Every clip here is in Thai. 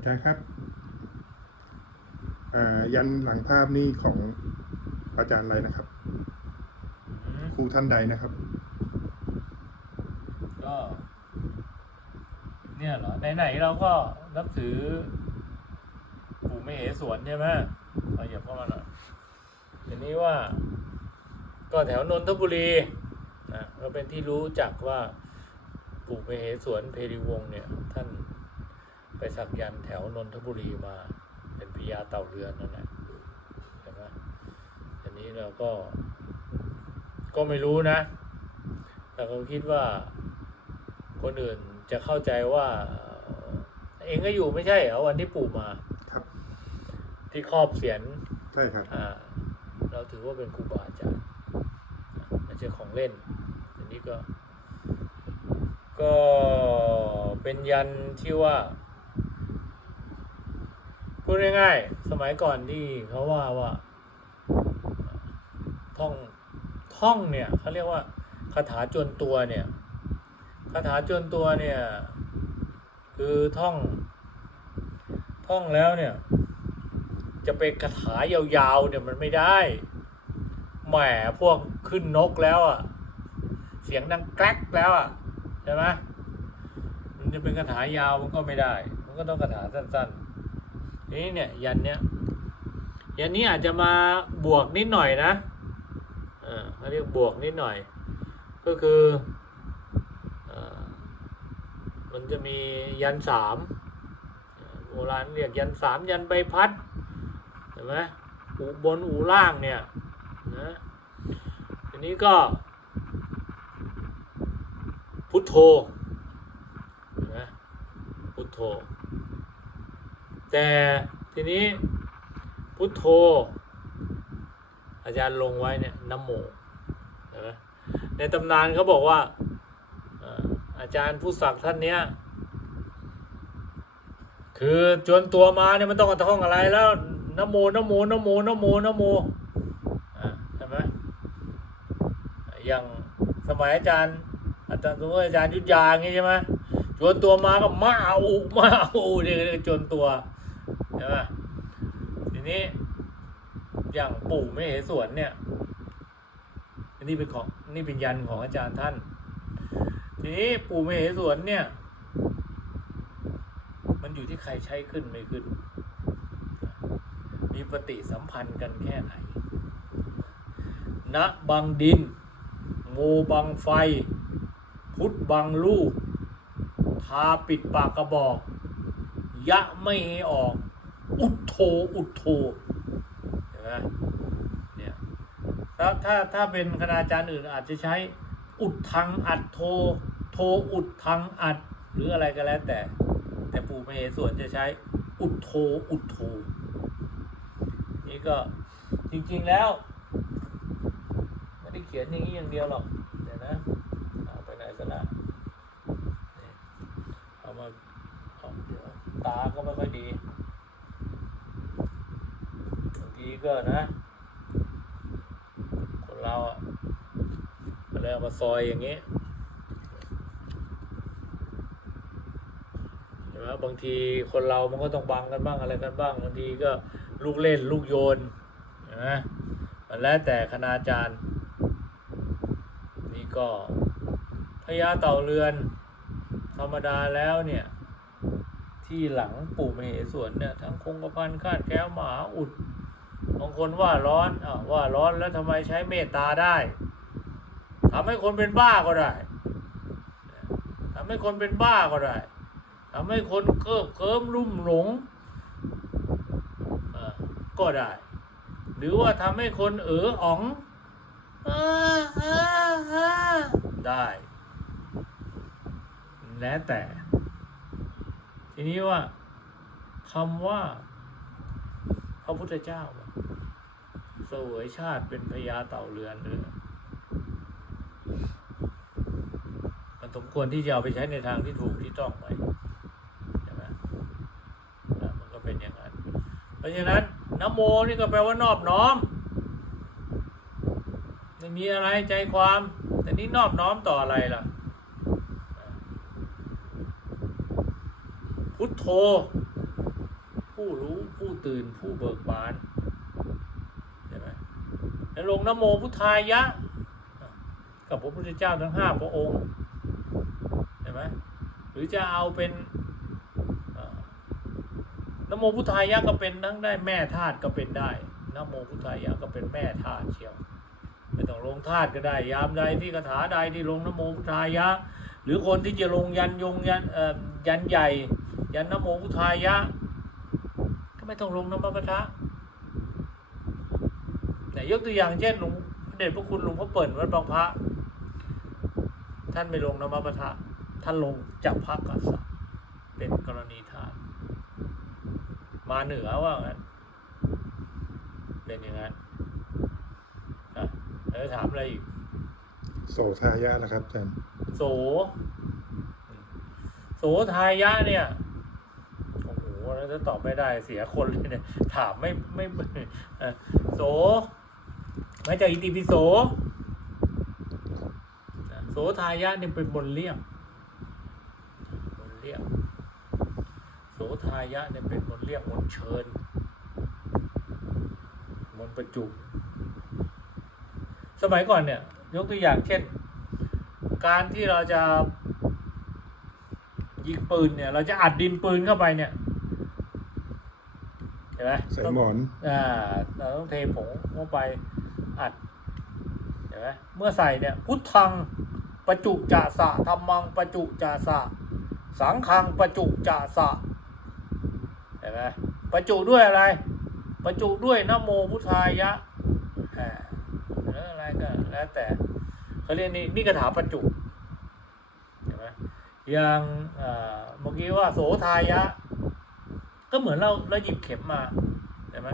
อาจารย์ครับอ่ายันหลังภาพนี่ของอาจารย์อะไรนะครับอืมครูท่านใดนะครับ ก็ เนี่ยเหรอไหนๆเราก็นับถือปู่ไม่เหสวนใช่ไหมขอเหยียบเข้ามาหน่อยทีนี้ว่า ก็แถวนนทบุรีนะก็เป็นที่รู้จักว่าปู่ไม่เหสวนเพรีวงศ์เนี่ย ท่าน ไปสักยันต์แถวนนทบุรีมา เป็นพญาเต่าเรือนนั่นแหละใช่ไหมทีนี้เราก็ ก็ไม่รู้นะ แต่ก็คิดว่าคนอื่นจะเข้าใจว่าเอ่อเองก็อยู่ไม่ใช่เหรอวันที่ปู่มาครับ ที่ครอบเสียนใช่ครับอ่าเราถือว่าเป็นครูบาอาจารย์อะไม่ใช่ของเล่น อันนี้ก็ ก็เป็นยันที่ว่า พูดง่ายๆสมัยก่อนที่เขาว่าว่าท่องท่องเนี่ยเขาเรียกว่าคาถาจวนตัวเนี่ยคาถาจวนตัวเนี่ย คือท่อง ท่องแล้วเนี่ย จะเป็นคาถายาวๆเนี่ยมันไม่ได้แหมพวกขึ้นนกแล้วอะ เสียงดังแกรกแล้วอะใช่ไหมมันจะเป็นคาถายาวมันก็ไม่ได้ มันก็ต้องคาถาสั้น ๆ นี่เนี่ยยันเนี้ยยันนี้อาจจะมาบวกนิดหน่อยนะเออเขาเรียกบวกนิดหน่อย ก็คืออมันจะมียันสามโบราณเรียกยันสามยันใบพัดเห็นไหมอูบนอูล่างเนี่ยนะทีนี้ก็ พุทโธนไหมพุทโธ แต่ทีนี้พุทโธ อาจารย์ลงไว้เนี่ยนโมเห็นในตำนานเขาบอกว่าอาจารย์ผู้ศักดิ์ท่านเนี้ยคือจนตัวมาเนี่ยมันต้องกระท่องอะไรแล้วนโมนโมนโมนโมนโมอะใช่ไหมอย่างสมัยอาจารย์ อาจารย์สมมติอาจารย์ยุทธยางี้ใช่ไหมจวนตัวมาก็มาอุมาอุเนี่ยเรียกจวนตัว ใช่ไหมทีนี้อย่างปู่ไม่เหสวนเนี่ยนี่เป็นของนี่เป็นยันของอาจารย์ท่าน ทีนี้ปู่ไม่เหสวนเนี่ย มันอยู่ที่ใครใช้ขึ้นไม่ขึ้น มีปฏิสัมพันธ์กันแค่ไหนณบังดินโมบังไฟ พุทธบังลูกทาปิดปากกระบอก ยะไม่ให้ออก อุดโทอุดโทเห็นไหมเนี่ยถ้าถ้าถ้าเป็นคณาจารย์อื่นอาจจะใช้อุดทังอัดโท โทอุดทังอัด หรืออะไรก็แล้วแต่ แต่ปู่มเหส่วนจะใช้อุดโทอุดโท นี่ก็จริง ๆแล้วไม่ได้เขียนอย่างนี้อย่างเดียวหรอกเดี๋ยวนะเอาไปไหนซะละนี่เอามาเอาเดี๋ยวตาก็ไม่ค่อยดีีก็นะ คนเราอะก็เลยเอามาซอยอย่างนี้เห็นไหมบางทีคนเรามันก็ต้องบังกันบ้างอะไรกันบ้าง บางทีก็ลูกเล่นลูกโยนเห็นไหมมันแล้วแต่คณาจารย์ นี่ก็พญาเต่าเรือน ธรรมดาแล้วเนี่ย ที่หลังปู่มเหสวนเนี่ย ทั้งคงกระพันคาดแก้วหมาอุด บางคนว่าร้อนอว่าร้อนแล้วทำไมใช้เมตตาได้ทำให้คนเป็นบ้าก็ได้ทำให้คนเป็นบ้าก็ได้ทำให้คนเคิบเคิมลุ่มหลงก็ได้ หรือว่าทำให้คนเอออ๋องได้ แล้วแต่ ทีนี้ว่าคำว่า พระพุทธเจ้า สวยชาติเป็นพญาเต่าเรือนเลยมันสมควรที่จะเอาไปใช้ในทางที่ถูกที่ต้องไหมใช่ไหมมันก็เป็นอย่างนั้น เพราะฉะนั้นนโมนี่ก็แปลว่านอบน้อมไม่มีอะไรใจความ แต่นี่นอบน้อมต่ออะไรล่ะ พุทโธ ผู้รู้ผู้ตื่นผู้เบิกบาน แล้วลงนโมพุทธายะ กับพระพุทธเจ้าทั้งห้าพระองค์ใช่ไหมหรือจะเอาเป็นนโมพุทธายะก็เป็นทั้งได้แม่ธาตุก็เป็นได้นโมพุทธายะก็เป็นแม่ธาตุเชียวไม่ต้องลงธาตุก็ได้ ยามใดที่คาถาใดที่ลงนโมพุทธายะ หรือคนที่จะลงยันยงยันยันใหญ่ ยันนโมพุทธายะ ก็ไม่ต้องลงนะมะพะทะ แต่ยกตัวอย่างเช่นหลวงพระเดชพระคุณหลวงพ่อเปิ่นวัดบางพระ ท่านไม่ลงนะมะพะทะท่านลงจับพักกัสสะเป็นกรณีทาน มาเหนือว่างั้น เป็นอย่างนั้นอะแล้วถามอะไรอีก โสทายะนะครับอาจารย์โส โสทายะเนี่ย โอ้โหแล้วถ้าตอบไม่ได้เสียคนเลยเนี่ย ถามไม่ไม่เอ่อโส มาจากอิติปิโสนะโสทายะเนี่ยเป็นบนเลี่ยมบนเลี่ยมโสทายะเนี่ยเป็นบนเลี่ยมบนเชิญบนประจุ สมัยก่อนเนี่ย ยกตัวอย่างเช่น การที่เราจะยิงปืนเนี่ย เราจะอัดดินปืนเข้าไปเนี่ยเห็นไหมใส่หมอน อ่า เราต้องเทผงเข้าไป อัดเห็นไหมเมื่อใส่เนี่ยพุทธังประจุจาสะธรรมังประจุจาสะ สังฆังประจุจาสะเห็นไหมประจุด้วยอะไร ประจุด้วยนโมพุทธายะอ่าหรืออะไรก็แล้วแต่เขาเรียกนี่นี่คาถาประจุเห็นไหมอย่างเมื่อกี้ว่าโสทายะ ก็เหมือนเราเราหยิบเข็มมาเห็นไหม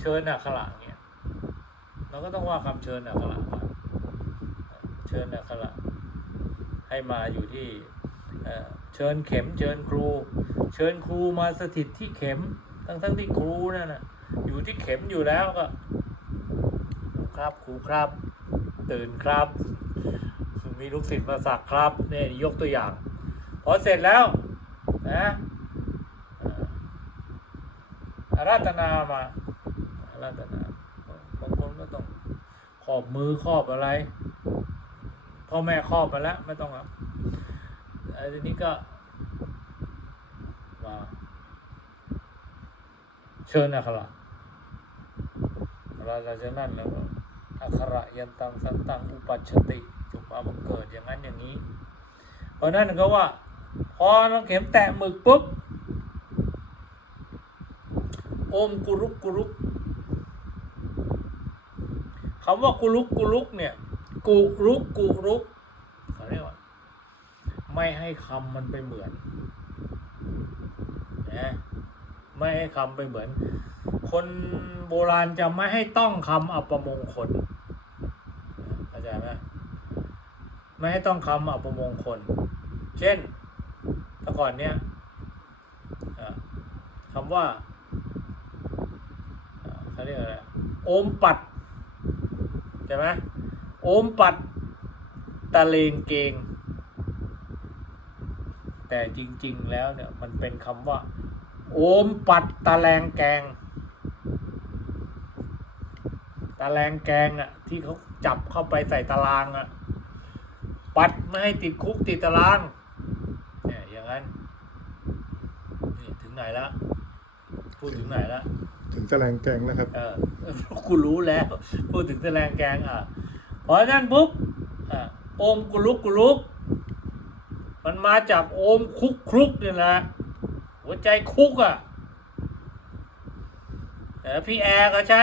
เชิญอักขระเงี้ยเราก็ต้องว่าคำเชิญอักขระก่อนอะเชิญอักขระให้มาอยู่ที่เชิญเข็มเชิญครู เชิญครูมาสถิตที่เข็ม ทั้งทั้งที่ครูนั่นน่ะอยู่ที่เข็มอยู่แล้วก็ ครับครูครับ ตื่นครับ มีลูกศิษย์มาสักครับเนี่ยยกตัวอย่างพอเสร็จแล้วนะอาราธนามาอาราธนาบางคนก็ต้อง อบมือขอบอะไรพ่อแม่ครอบมาแล้วไม่ต้องครับไอ้ทีนี้ก็มาเชิญอัคระเราเราจะนั่นแล้วอัคระยันตังสันตังอุปัชติจงมาบังเกิดอย่างนั้นอย่างนี้ เพราะนั่นก็ว่า พอน้องเข็มแตะหมึกปุ๊บ โอมกุรุกกุรุก คำว่ากุรุกกุรุกเนี่ยกุรุกกุรุกเขาเรียกว่า ไม่ให้คำมันไปเหมือนนะไม่ให้คำไปเหมือน คนโบราณจะไม่ให้ต้องคำอัปมงคลเข้าใจไหมไม่ให้ต้องคำอัปมงคล เช่นแต่ก่อนเนี้ยอ่าคำว่าเขาเรียกอะไรโอมปัด ช่ไหมโอมปัดตะเลงเกง แต่จริง ๆ แล้วเนี่ยมันเป็นคำว่า โอมปัดตะแลงแกง ตะแลงแกงอะที่เขาจับเข้าไปใส่ตารางอะ ปัดไม่ให้ติดคุกติดตารางเนี่ยอย่างนั้นนี่ถึงไหนแล้วพูดถึงไหนแล้ว ถึงแสลงแกงนะครับ เออกูรู้แล้ว พูดถึงแสลงแกงอะพอนั้นปุ๊บอะโอมกุลุกกุลุก มันมาจากโอมคุกครุกเนี่ยนะหัวใจคุกอะแต่พี่แอร์ก็ใช้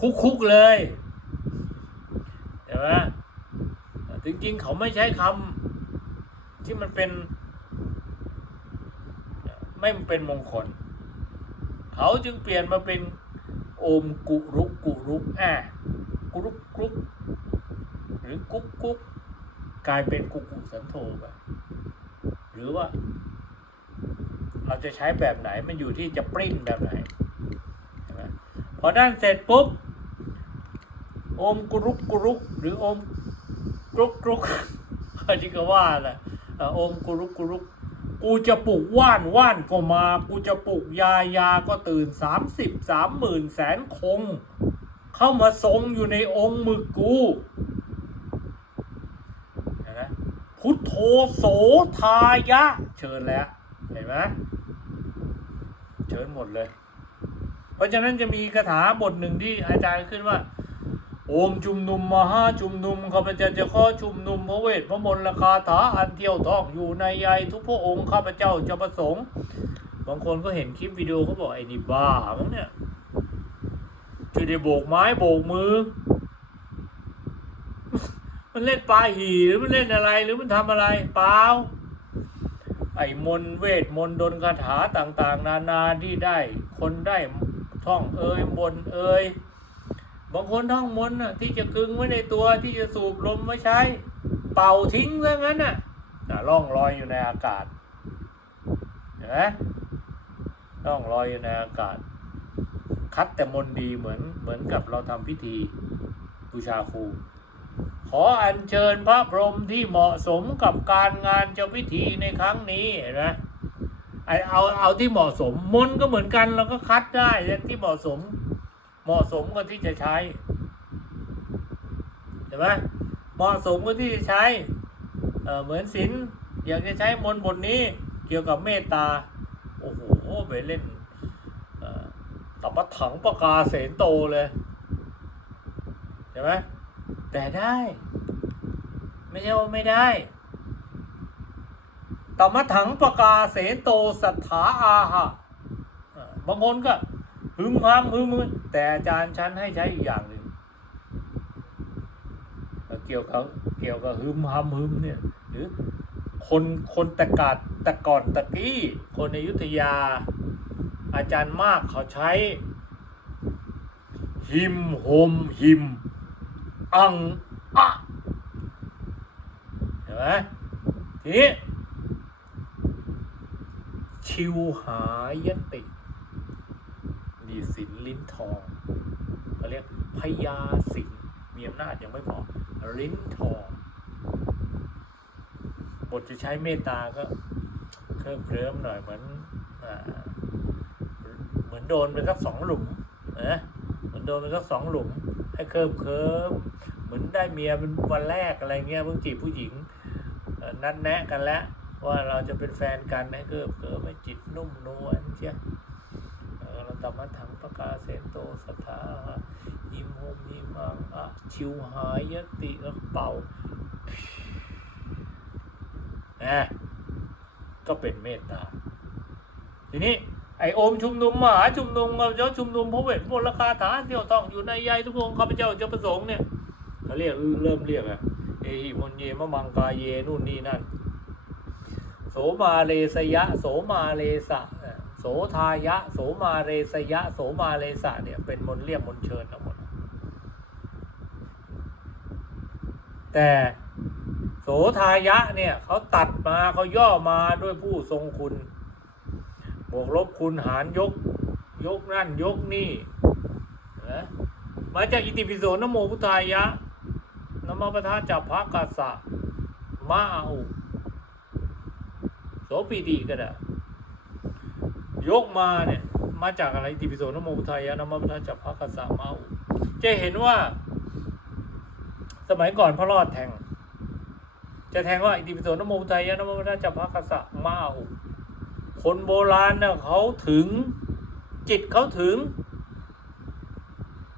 คุกคุกเลยเห็นไหมจริงๆเขาไม่ใช้คำที่มันเป็น ไม่เป็นมงคล เขาจึงเปลี่ยนมาเป็นโอมกุรุกกุรุกอะกุรุกกรุกหรือกุ๊กกุ๊กกลายเป็นกุกุสันโธไปหรือว่า เราจะใช้แบบไหนมันอยู่ที่จะปริ้นแบบไหนพอด้านเสร็จปุ๊บโอมกุรุกกุรุกหรือโอมกรุกกรุกเขาที่ก็ว่าแหละอะโอมกุรุกกุรุก กูจะปลุกว่านว่านก็มา กูจะปลุกยายาก็ตื่นสามสิบสามหมื่นแสนคง เข้ามาทรงอยู่ในองค์มึกกูเห็นไหมพุทโธโสทายะ เชิญแล้วเห็นไหมเชิญหมดเลย เพราะฉะนั้นจะมีคาถาบทหนึ่งที่อาจารย์ขึ้นว่า โอมชุมนุมมหาชุมนุมข้าพเจ้าจะขอชุมนุมพระเวทพระมนต์ราคาถาอันเที่ยวท่องอยู่ในใยทุกพระองค์ข้าพเจ้าจะประสงค์บางคนก็เห็นคลิปวิดีโอเขาบอกไอ้นี่บ้ามั้งเนี่ยจะได้โบกไม้โบกมือ มันเล่นปลาหีหรือมันเล่นอะไรหรือมันทำอะไรเปล่าไอ้มนเวทมนดนคาถาต่าง ๆ นานาที่ได้ คนได้ท่องเอ่ยบนเอ่ย บางคนท่องมนต์น่ะที่จะกึงไว้ในตัวที่จะสูบลมไว้ใช้ เป่าทิ้งซะงั้นน่ะนะล่องลอยอยู่ในอากาศเห็นไหมล่องลอยอยู่ในอากาศ คัดแต่มนต์ดีเหมือนเหมือนกับเราทำพิธีบูชาครูขออัญเชิญพระพรหมที่เหมาะสมกับการงานเจ้าพิธีในครั้งนี้นไหมไอเอาเอาที่เหมาะสมมนก็เหมือนกันเราก็คัดได้ที่เหมาะสม เหมาะสมกับที่จะใช้เห็นไหมเหมาะสมกับที่จะใช้เเหมือนศีลอยากจะใช้มนบทนี้เกี่ยวกับเมตตา โอ้โหไปเล่นต่อตับปะถังประกาเสนโตเลยเห็นไหมแต่ได้ ไม่ใช่ว่าไม่ได้ตัมถังประกาเสนโตสัทธาอาหะบางคนก็ มฮามฮึมฮึมแต่อาจารย์ชั้นให้ใช้อีกอย่างหนึ่งเกี่ยวกับเกี่ยวกับฮึมฮามฮึมเนี่ย หรือคนคนตะกาดตะก่อนตะกี้คนในอยุธยา อาจารย์มากเขาใช้ หิมโฮมหิม อังอะเห็นไหมทีนี้ชิวหายติ ดีสินลิ้นทองเขาเรียกพญาสิงมีอำนาจยังไม่พอลิ้นทองบทจะใช้เมตตาก็เคลิ้มเคลิ้มหน่อยเหมือนอเหมือนโดนไปสักสองหลุมนะเหมือนโดนไปสักสองหลุม ให้เคลิ้มเคลิ้มเหมือนได้เมียเป็นวันแรกอะไรเงี้ยเพิ่งจีบผู้หญิงนัดแนะกันแล้วว่าเราจะเป็นแฟนกันให้เคลิ้มเคลิ้มให้จิตนุ่มนวลเชีย ตมมถังประกาเสโตสัทธายิมโฮมยิมังอะชิวหายติกระเป่านะก็เป็นเมตตา ทีนี้ไอโอมชุมนุมมหาชุมนุมข้าพเจ้าชุมนุมพระเวทมนราคาฐานเที่ยวต้องอยู่ในใยทุกองข้าพเจ้าเจ้าประสงค์เนี่ยเขาเรียกเริ่มเรียกอะเอหิมนเยมะมังกาเยนู่นนี่นั่น โสมาเลสยะ โสมาเลสะ โสทายะ โสมาเรสยะ โสมาเลสะเนี่ยเป็นมนเรียกมนเชิญทั้งหมด แต่โสทายะเนี่ยเขาตัดมาเขาย่อมาด้วยผู้ทรงคุณ บวกลบคุณหารยก ยกนั่นยกนี่นะมาจากอิติปิโสนโมพุทธายะนโมปทาจับพระกัสสะมาอาอุโสปีติก็ได้ ยกมาเนี่ยมาจากอะไรติปิโสนโมพุทธายะนามพุทธาจับพระกษามาอุจะเห็นว่า สมัยก่อนพระรอดแทง จะแทงว่าอิติปิโสนโมพุทธายะนามพุทธาจับพระกษามาอุคนโบราณเนี่ยเขาถึงจิตเขาถึง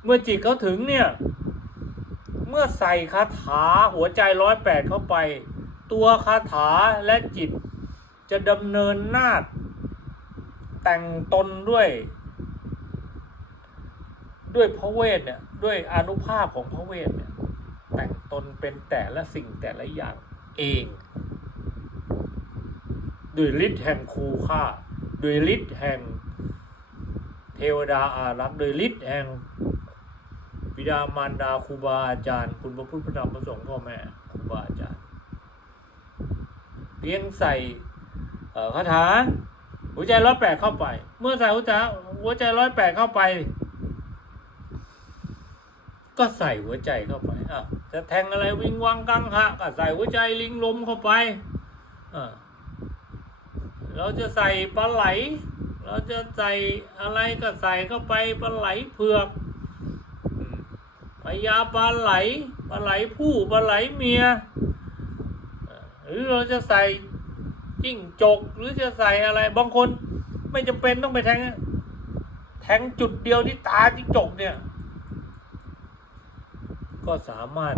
เมื่อจิตเขาถึงเนี่ย เมื่อใส่คาถาหัวใจร้อยแปดเข้าไป ตัวคาถาและจิตจะดำเนินนาจ แต่งตนด้วย ด้วยพระเวทเนี่ย ด้วยอนุภาพของพระเวทเนี่ย แต่งตนเป็นแต่ละสิ่งแต่ละอย่างเองด้วยฤทธิ์แห่งครูค่าด้วยฤทธิ์แห่งเทวดาอารักษ์ด้วยฤทธิ์แห่งบิดามารดาครูบาอาจารย์ คุณพระพุทธพระธรรมพระสงฆ์พ่อแม่ครูบาอาจารย์ เพียงใส่คาถา หัวใจร้อยแปดเข้าไป เมื่อใส่หัวใจหัวใจร้อยแปดเข้าไป ก็ใส่หัวใจเข้าไปอะจะแทงอะไรวิงวังกังหะก็ใส่หัวใจลิงลมเข้าไปอะเราจะใส่ปลาไหล เราจะใส่อะไรก็ใส่เข้าไปปลาไหลเผือกพญาปลาไหลปลาไหลผู้ปลาไหลเมียหรือเราจะใส่ จิ้งจกหรือจะใส่อะไร บางคนไม่จำเป็นต้องไปแทง แทงจุดเดียวที่ตาจิ้งจกเนี่ย ก็สามารถ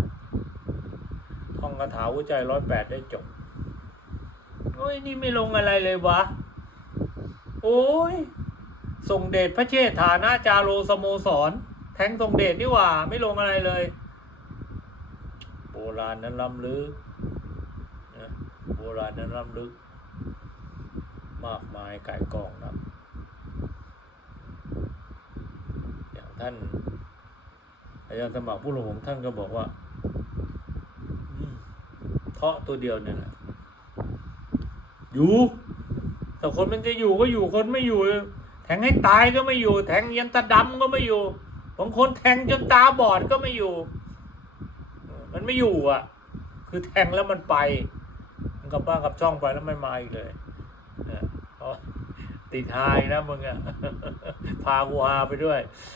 ท่องคาถาหัวใจร้อยแปดได้จบ โอ้ยนี่ไม่ลงอะไรเลยวะ โอ้ยส่งเดชพระเชษฐานะจาโรสโมสร แทงส่งเดชนี่หว่า ไม่ลงอะไรเลย โบราณนั้นล้ำลึกนะโบราณนั้นล้ำลึก มากมายก่ายกองนะอย่างท่าน อาจารย์สมัครผู้หลวงท่านก็บอกว่าเคาะตัวเดียวเนี่ยนะอยู่ แต่คนมันจะอยู่ก็อยู่คนไม่อยู่ แทงให้ตายก็ไม่อยู่ แทงยันตาดำก็ไม่อยู่บางคนแทงจนตาบอดก็ไม่อยู่ มันไม่อยู่อะ คือแทงแล้วมันไป มันกลับบ้านกลับช่องไปแล้วไม่มาอีกเลย ติดหายนะมึงอะพากูฮาไปด้วย